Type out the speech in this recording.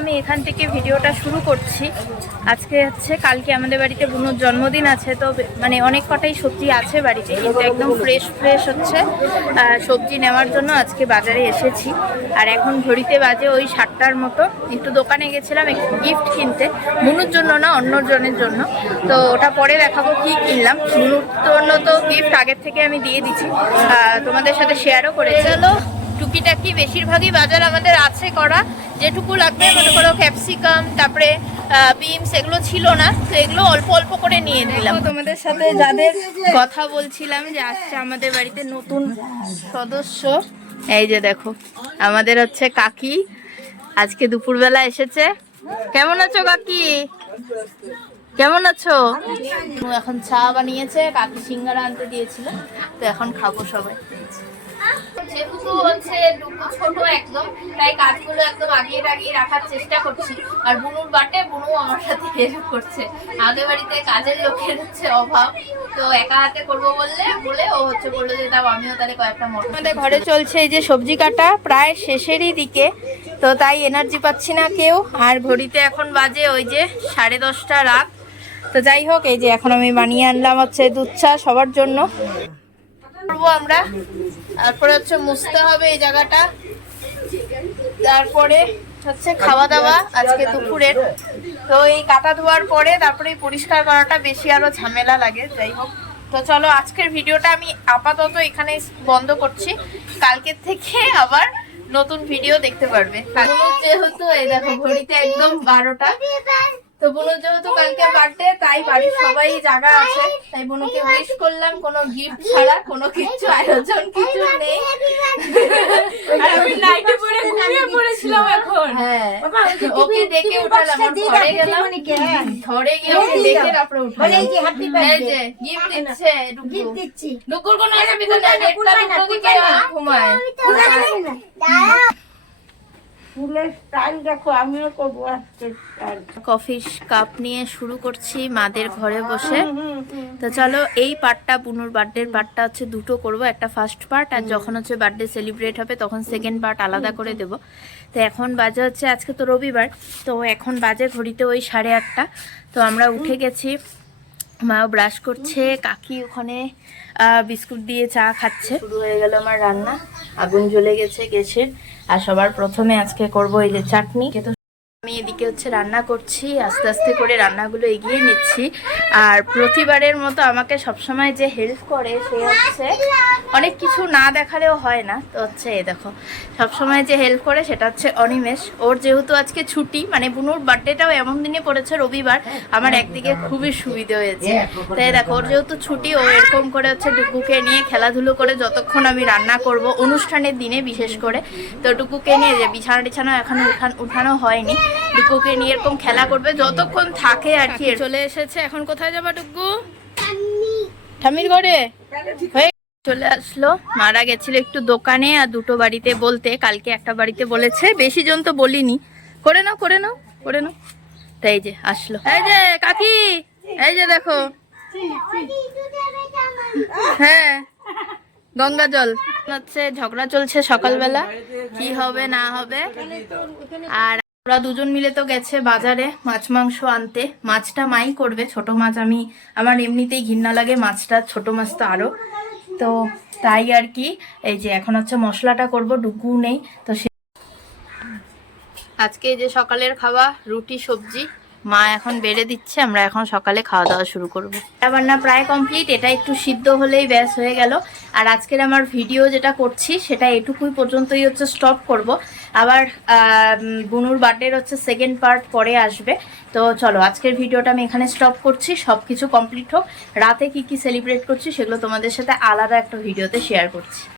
আমি এখান থেকে ভিডিওটা শুরু করছি। আজকে হচ্ছে কালকে আমাদের বাড়িতে বুনুর জন্মদিন আছে, তো মানে অনেক কটাই সবজি আছে বাড়িতে, কিন্তু একদম ফ্রেশ হচ্ছে সবজি নেওয়ার জন্য আজকে বাজারে এসেছি। আর এখন ঘড়িতে বাজে ওই 7টার মতো। একটু দোকানে গেছিলাম একটু গিফট কিনতে, বুনুর জন্য না অন্য জনের জন্য। তো ওটা পরে দেখাবো কি কিনলাম। বুনুর জন্য তো গিফট আগের থেকে আমি দিয়ে দিচ্ছি, তোমাদের সাথে শেয়ারও করে। চলো টুকিটাকি বেশিরভাগই বাজার আমাদের আছে করা, যেটুকু লাগবে মনে করো ক্যাপসিকাম, তারপরে বিনস, এগুলো ছিল না, তো এগুলো অল্প অল্প করে নিয়ে নিলাম। তোমাদের সাথে যাদের কথা বলছিলাম যে আসছে আমাদের বাড়িতে নতুন সদস্য, এই যে দেখো আমাদের হচ্ছে কাকি, আজকে দুপুরবেলা এসেছে। কেমন আছো কাকি? কেমন আছো? এখন চা বানিয়েছে, কাকি সিঙ্গারা আনতে দিয়েছিল, তো এখন খাবো সবাই। যেহেতু হচ্ছে ছোট একদম, তাই কাজগুলো একদম আগিয়ে রাখার চেষ্টা করছি। আর বুনুর বাটে বুনু আমার সাথে হেল্প করছে। আমাদের বাড়িতে কাজের লোকের হচ্ছে অভাব, তো একা হাতে করবো বলে ও হচ্ছে বললো যে দাও আমিও তাহলে কয়েকটা মটর। আমাদের ঘরে চলছে এই যে সবজি কাটা, প্রায় শেষেরই দিকে, তো তাই এনার্জি পাচ্ছি না কেউ। আর ঘড়িতে এখন বাজে ওই যে 10:30 রাত। তো যাই হোক, এই যে এখন আমি বানিয়ে আনলাম হচ্ছে দুধ চা সবার জন্য করবো আমরা। তারপরে হচ্ছে মুছতে হবে এই জায়গাটা, তারপরে হচ্ছে খাওয়া দাওয়া আজকে দুপুরের। তো এই কাটা ধোয়ার পরে তারপরে পরিষ্কার করাটা বেশি আরো ঝামেলা লাগে। যাই হোক, তো চলো আজকের ভিডিওটা আমি আপাতত এখানে বন্ধ করছি। কালকের থেকে আবার নতুন ভিডিও দেখতে পারবে। যেহেতু এই দেখো ঘড়িতে একদম 12টা, তো বুনুর যেহেতু কালকে বার্থডে, তাই বাড়ির সবাই জায়গা আছে, তাই বুনুকে উইশ করলাম কোনো গিফট ছাড়া, কোনো কিছু আয়োজন কিছু নেই। আর আমি নাইটি পরে ঘুমিয়ে পড়েছিলাম এখন। হ্যাঁ, ওকে ডেকে উঠালাম, ঘরে গেলাম, ঘরে গিয়ে ওকে ডেকে তারপরে উঠালাম। এই যে গিফট দিচ্ছে, গিফট দিচ্ছি। দুপুর কোন আসবি তো না, একটা দুটো দিকে ঘুমায়। কফি কাপ নিয়ে শুরু করছি মাদের ঘরে বসে। তো চলো এই পার্টটা, বুনুর বার্থডের পার্টটা হচ্ছে দুটো করব, একটা ফার্স্ট পার্ট, আর যখন হচ্ছে বার্থডে সেলিব্রেট হবে তখন সেকেন্ড পার্ট আলাদা করে দেব। তো এখন বাজে হচ্ছে, আজকে তো রবিবার, তো এখন বাজে ঘড়িতে ওই 8:30। তো আমরা উঠে গেছি, মাও ব্রাশ করছে, কাকি ওখানে বিস্কুট দিয়ে চা খাচ্ছে। শুরু হয়ে গেল আমার রান্না, আগুন জ্বলে গেছে গ্যাসের। আর সবার প্রথমে আজকে করব এই যে চাটনি। আমি এদিকে হচ্ছে রান্না করছি, আস্তে আস্তে করে রান্নাগুলো এগিয়ে নিচ্ছি। আর প্রতিবারের মতো আমাকে সবসময় যে হেল্প করে সে হচ্ছে, অনেক কিছু না দেখালেও হয় না, তো হচ্ছে এই দেখো সবসময় যে হেল্প করে সেটা হচ্ছে অনিমেষ। ওর যেহেতু আজকে ছুটি, মানে বুনুর বার্থডেটাও এমন দিনে পড়েছে রবিবার, আমার একদিকে খুবই সুবিধে হয়েছে। তাই দেখো ওর যেহেতু ছুটি, ও এরকম করে হচ্ছে ডুকুকে নিয়ে খেলাধুলো করে যতক্ষণ আমি রান্না করব অনুষ্ঠানের দিনে বিশেষ করে। তো ডুকুকে নিয়ে যে বিছানা এখনো উঠানো হয়নি, ডুকুকে নিয়ে এরকম খেলা করবে যতক্ষণ থাকে আর কি। চলে এসেছে, এখন কোথায় যাবা ডুকু? ঠামির ঘরে হয়ে চলে আসলো। মারা গেছিল একটু দোকানে আর দুটো বাড়িতে বলতে, কালকে একটা বাড়িতে বলেছে, বেশি জন তো বলিনি। করে নাও। তাই যে আসলো, এই যে কাকি, এই যে দেখো, হ্যাঁ গঙ্গা জল হচ্ছে, ঝগড়া চলছে সকালবেলা কি হবে না হবে। আর ওরা দুজন মিলে তো গেছে বাজারে মাছ মাংস আনতে। মাছটা মাই করবে, ছোট মাছ আমার এমনিতেই ঘৃণা লাগে মাছটা, ছোট মাছ তো আরো, তো তাই আর কি। এই যে এখন হচ্ছে মশলাটা করব, ডুকু নেই তো। আজকে এই যে সকালের খাওয়া রুটি সবজি মা এখন বেড়ে দিচ্ছে, আমরা এখন সকালে খাওয়া দাওয়া শুরু করবো। রান্না প্রায় কমপ্লিট, এটা একটু সিদ্ধ হলেই ব্যাস হয়ে গেল। আর আজকের আমার ভিডিও যেটা করছি সেটা এটুকুই পর্যন্তই হচ্ছে স্টপ করব। আবার বুনুর বার্থডের হচ্ছে সেকেন্ড পার্ট পরে আসবে। তো চলো আজকের ভিডিওটা আমি এখানে স্টপ করছি, সব কিছু কমপ্লিট হোক। রাতে কি সেলিব্রেট করছি সেগুলো তোমাদের সাথে আলাদা একটা ভিডিওতে শেয়ার করছি।